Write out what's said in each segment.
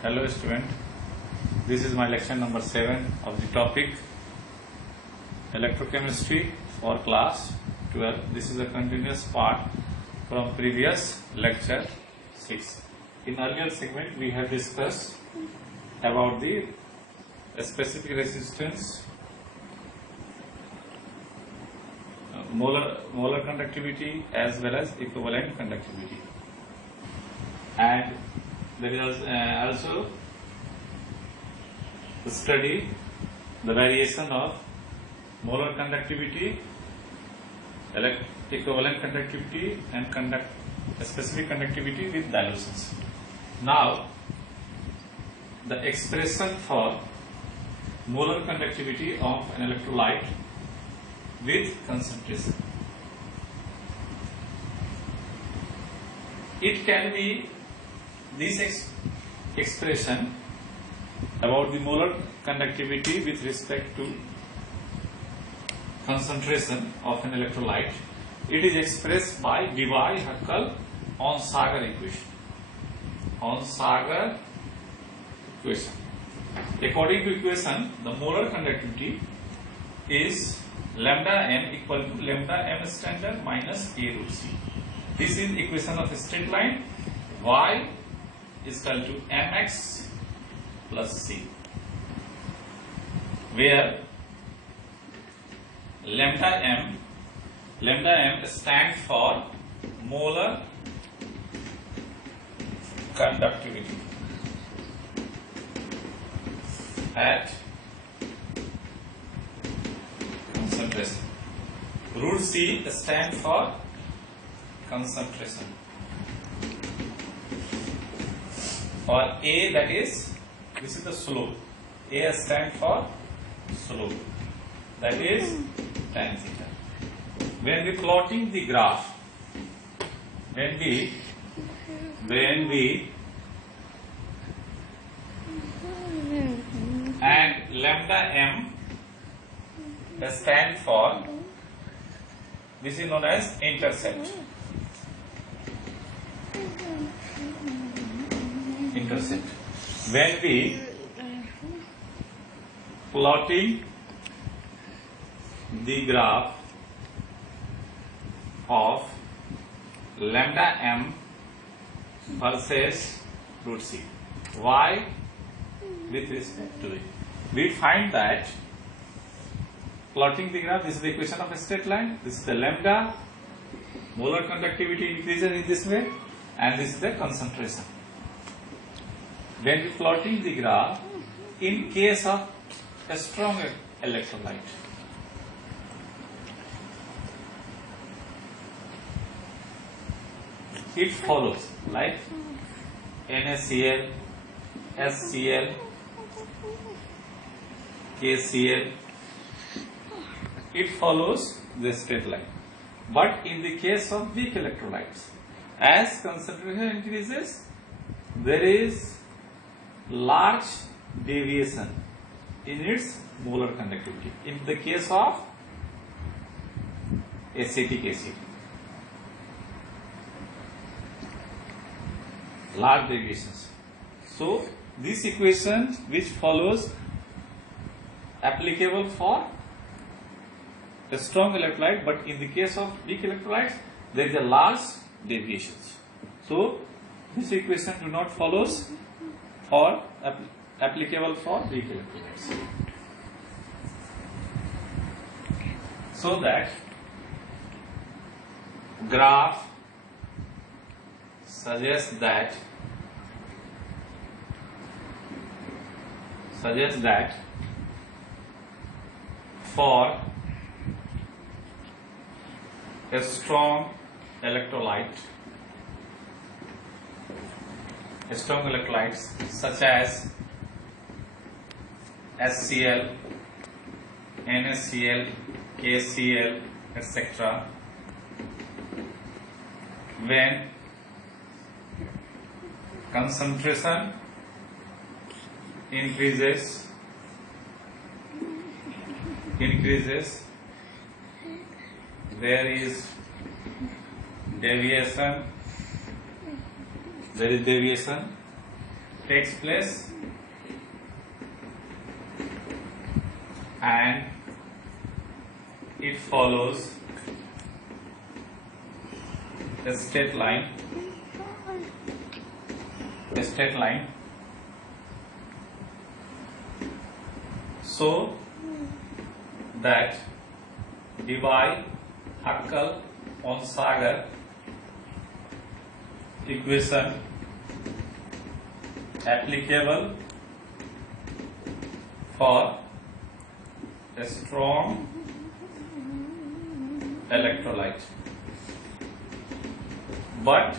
Hello student, this is my lecture number 7 of the topic electrochemistry for class 12. This is a continuous part from previous lecture 6. In earlier segment we have discussed about the specific resistance, molar conductivity as well as equivalent conductivity, and there is also study the variation of molar conductivity, equivalent conductivity and specific conductivity with dilutions. Now the expression for molar conductivity of an electrolyte with concentration. It can be this expression about the molar conductivity with respect to concentration of an electrolyte. It is expressed by Debye-Huckel-Onsager equation. Onsager equation. According to equation, the molar conductivity is lambda m equal to lambda m standard minus a root c. This is equation of a straight line. Y is equal to mx plus c, where lambda m stands for molar conductivity at concentration. Root c stands for concentration, or A, that is, this is the slope. A stands for slope, that is tan theta. When we plotting the graph, when we and lambda m stands for, this is known as intercept. When we plotting the graph of lambda m versus root c, y with respect to it, we find that plotting the graph, this is the equation of a straight line. This is the lambda, molar conductivity increases in this way, and this is the concentration. When we plotting the graph in case of a strong electrolyte, it follows like NaCl, HCl, KCl. It follows the straight line. But in the case of weak electrolytes, as concentration increases, there is large deviation in its molar conductivity. In the case of acetic acid, large deviations. So this equation which follows applicable for a strong electrolyte, but in the case of weak electrolytes there is a large deviations. So this equation do not follows for applicable for weak electrolytes. So that graph suggests that for a strong electrolytes such as HCl, NaCl, KCl, etc., when concentration increases, there is deviation takes place and it follows a straight line, so that Debye-Huckel-Onsager equation applicable for a strong electrolyte, but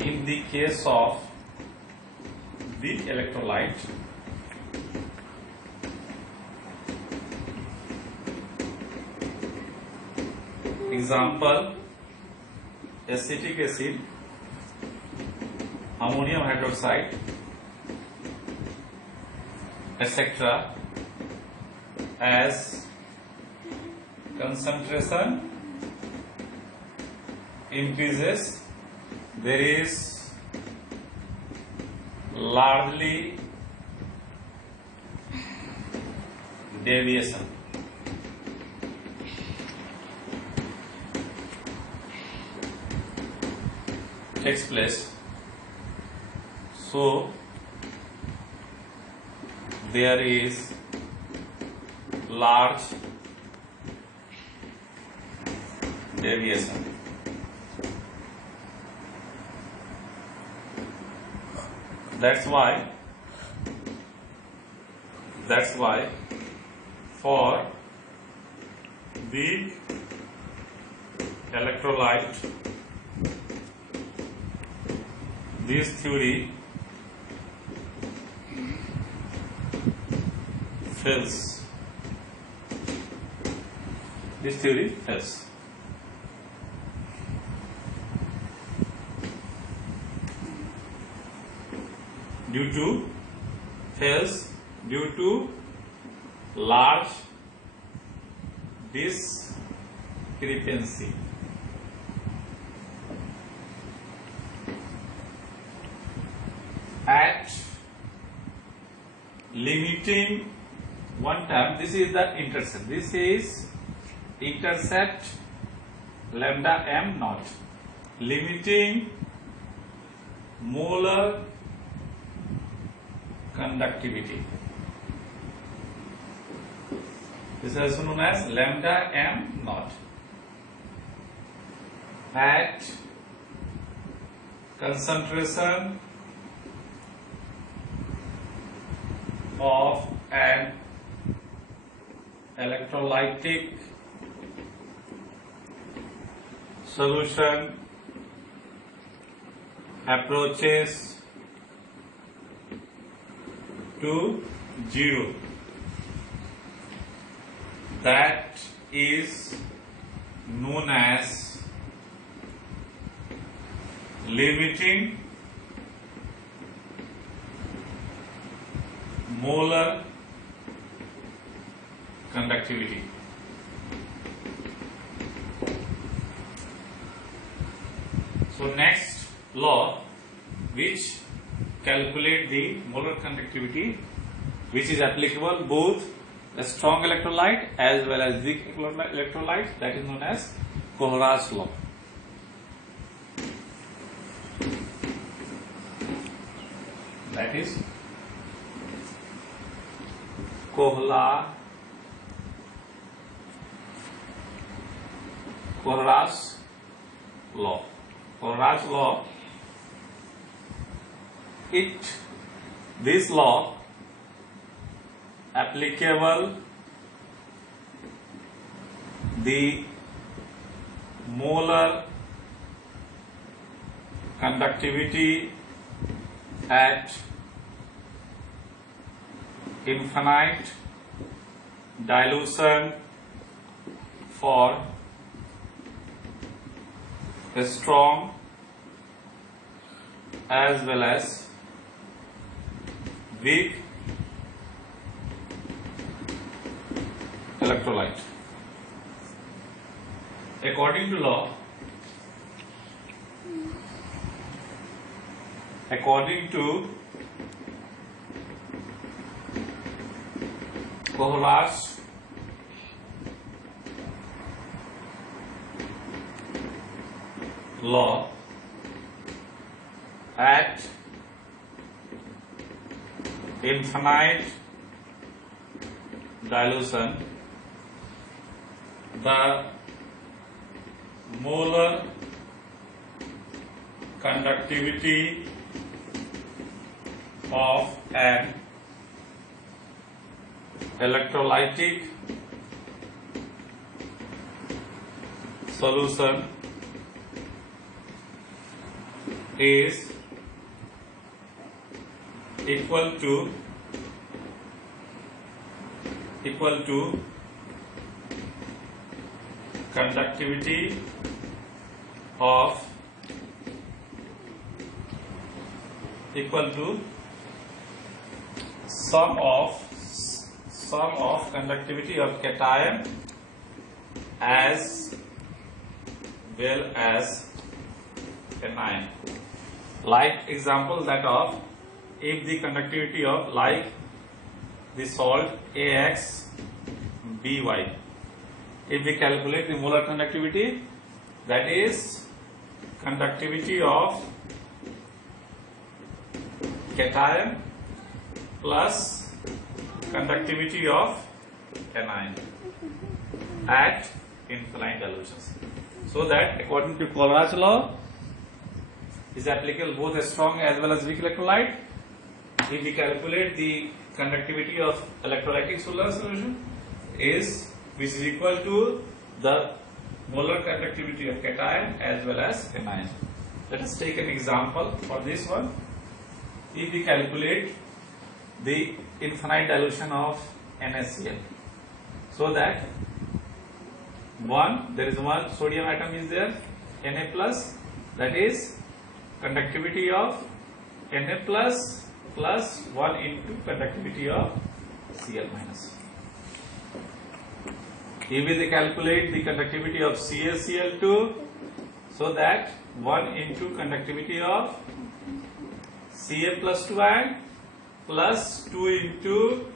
in the case of weak electrolyte, example acetic acid, ammonium hydroxide, etc. As concentration increases, there is largely deviation. Takes place. So there is large deviation. That's why for weak electrolyte, this theory fails. Due to large discrepancy. At limiting one term, this is the intercept. This is intercept lambda m naught. Limiting molar conductivity. This is also known as lambda m naught. At concentration of an electrolytic solution approaches to 0. That is known as limiting molar conductivity. So next law which calculate the molar conductivity, which is applicable both a strong electrolyte as well as weak electrolyte, that is known as Kohlraasch law. That is Kohlraasch law. Kohlraasch law. This law applicable the molar conductivity at infinite dilution for a strong as well as weak electrolyte. According to law, according to Kohlrausch law, at infinite dilution, the molar conductivity of an electrolytic solution is equal to conductivity of sum of conductivity of cation as well as anion. Like example that of, if the conductivity of, like the salt AXBY, if we calculate the molar conductivity, that is conductivity of cation plus conductivity of anion at infinite dilutions. So that according to Kohlrausch law is applicable both as strong as well as weak electrolyte. If we calculate the conductivity of electrolytic solution is which is equal to the molar conductivity of cation as well as anion. Let us take an example for this one. If we calculate the infinite dilution of NaCl, so that there is one sodium atom is there, Na plus, that is conductivity of Na plus 1 into conductivity of Cl minus. If we calculate the conductivity of CaCl2, so that 1 into conductivity of Ca plus 2 ion plus 2 into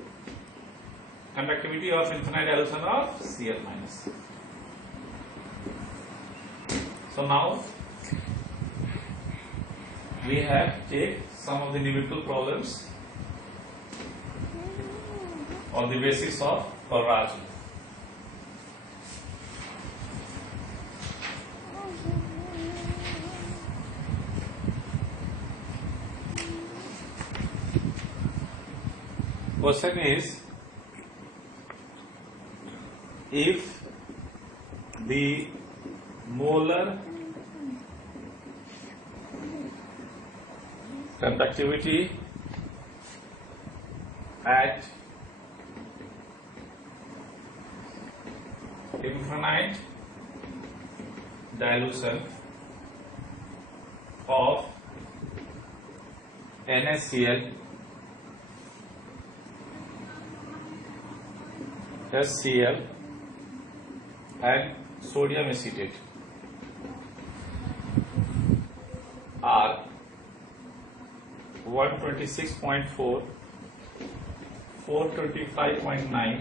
conductivity of infinite dilution of Cl minus. So now we have take some of the numerical problems on the basis of Kohlrausch. Question is, if the molar conductivity at infinite dilution of NaCl, HCl and sodium acetate are 126.4, 425.9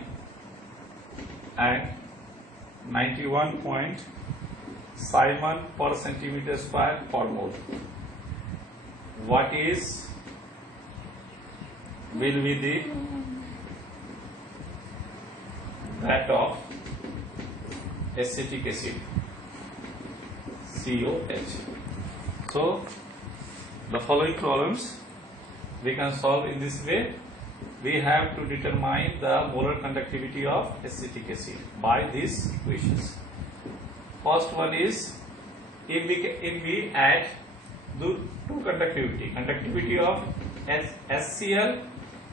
and 91. Simon per centimeter square per mole. What will be the that of acetic acid, COH. So the following problems we can solve in this way. We have to determine the molar conductivity of acetic acid by these equations. First one is, if we add the two conductivity of HCl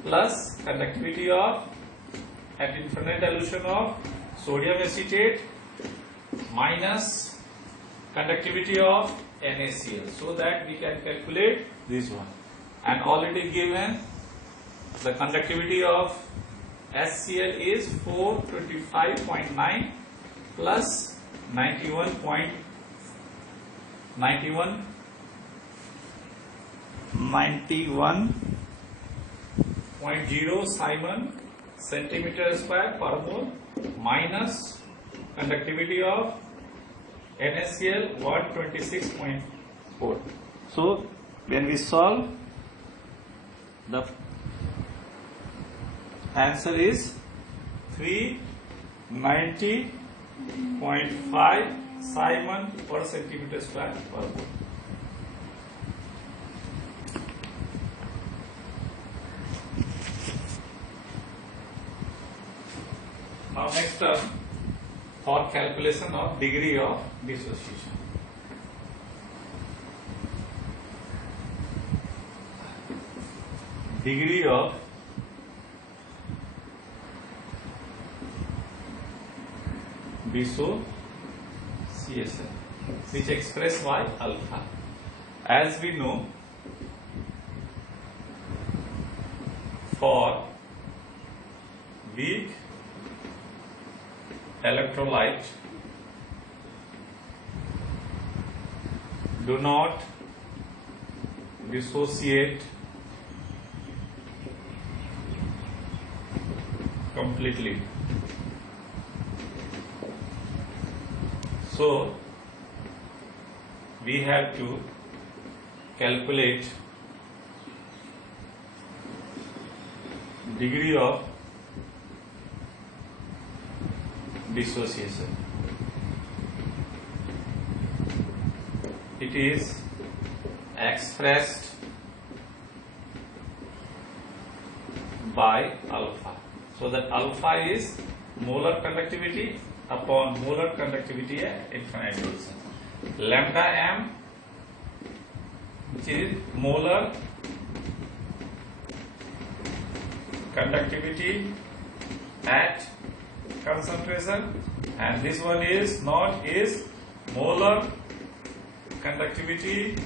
plus conductivity of at infinite dilution of sodium acetate minus conductivity of NaCl, so that we can calculate this one. And already given the conductivity of HCl is 425.9 plus 91 91.0 Simon centimeter square per mole minus conductivity of NaCl 126.4. So when we solve, the answer is 390.5 Simon per centimeter square per mole. Now next term, for calculation of degree of dissociation. Degree of dissociation, which expressed by alpha. As we know, for weak electrolyte do not dissociate completely. So we have to calculate degree of dissociation. It is expressed by alpha. So that alpha is molar conductivity upon molar conductivity at infinite distance. Lambda m, which is molar conductivity at concentration, and this one is not, is molar conductivity